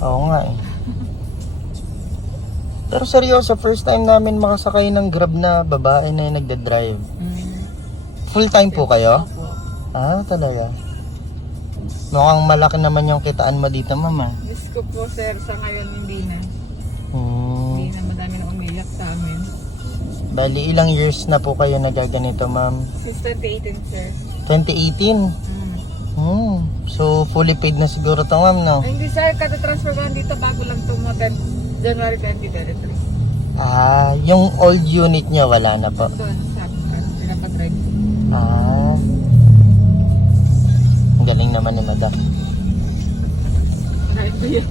Oo nga eh. Pero seryoso, first time namin makasakay ng grab na babae na yung nagda-drive. Mm. Full time po kayo? Opo. Ah, talaga. Mukhang malaki naman yung kitaan mo dito, mama. Diyos ko po, sir, sa ngayon hindi na. Hmm. Hindi na madami na umiyak sa amin. Bali, ilang years na po kayo nagaganito, ma'am? Since 2018, sir. 2018? Mm. Hmm. So, fully paid na siguro to, ma'am, no? Ay, hindi, sir. Kata-transfer ko lang dito bago lang tumoten. January 2023. Ah, yung old unit niya wala na po. Doon, sa. Ah. Ang galing naman ni madam. Marami pa yun.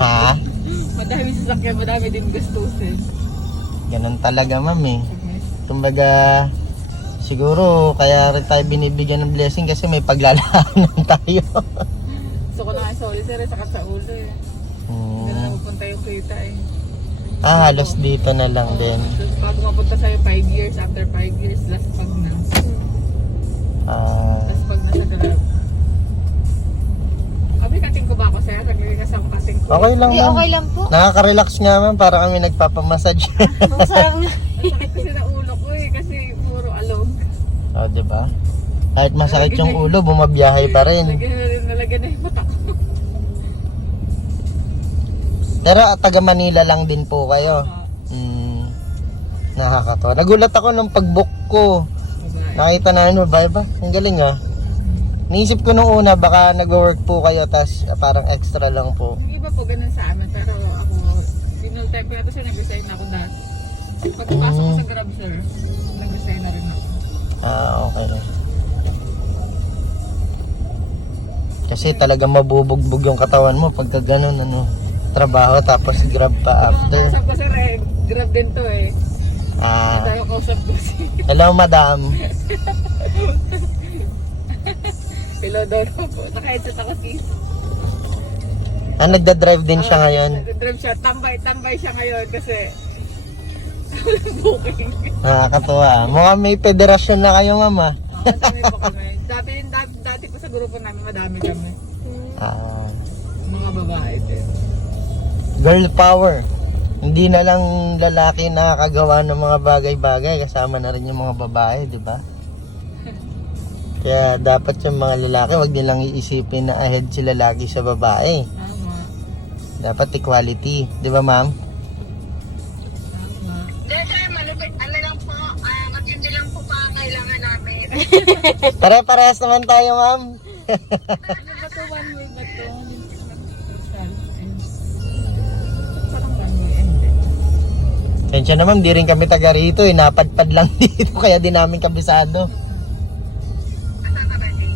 Ha? madami sasakyan, madami din gastusin. Ganun talaga, ma'am eh. Kumbaga, siguro kaya rin tayo binibigyan ng blessing kasi may paglalaanan tayo. So, ko na nga sa ulo, sir, sakat sa ulo eh. Hindi na Hmm. lang pupunta yung kita eh. Ah, halos dito na lang din. Tapos bago mapunta sa'yo 5 years, after 5 years, last pag na. Ah, Last pag na sa grab. Abi, kating ko ba ako sa'yo? Nagiging ka sa kating ko. okay lang, Hindi, ma'am. okay lang po. Nakaka-relax nga, ma'am. Para kami nagpapamassage. Ang sarap. Ang kasi ng ulo ko eh, kasi puro alog. Oh, di ba? Kahit masakit yung ulo, bumabiyahe pa rin. Lagyan na rin, nalagyan na yung mata ko. Pero taga Manila lang din po kayo. Hmm. Nakakatawa. Nagulat ako nung pag-book ko. babae. Nakita na ano, ba ba? Ang galing ah. Naisip ko nung una, baka nag-work po kayo, tas ah, parang extra lang po. Yung iba po ganun sa amin, pero ako, sinul time ko na to siya, nag-resign ako dati. Pagkapasok ko sa Grab, sir, nag-resign na rin ako. Ah, okay. Kasi talaga mabubugbog yung katawan mo pagka ganun, ano, trabaho tapos grab pa after. Kausap ko sir eh, Grab din to eh. Ah, Tayo kausap ko si hello madam. Pilodono po. Naka-headset ako si Ah, nagda-drive din siya ngayon. Nag-drive siya. Tambay-tambay siya ngayon kasi booking. Nakakatuwa. ah. Mukhang may federasyon na kayo, mama. Oo, Madami po kami. Dati, dati, dati po sa grupo namin, madami kami. Ah, Mga babae din. girl power. Hindi na lang lalaki nakakagawa ng mga bagay-bagay, kasama na rin yung mga babae, di ba? Kaya dapat yung mga lalaki, wag nilang iisipin na ahead sila lagi sa babae. Tama. Dapat equality, di ba ma'am? Pare-parehas naman tayo ma'am. Ano ba to? One way ba to? Parang one way, hindi. Tensya naman, di rin kami taga rito eh. Napadpad lang dito, kaya di namin kabisado. Asan ka ba, Jay?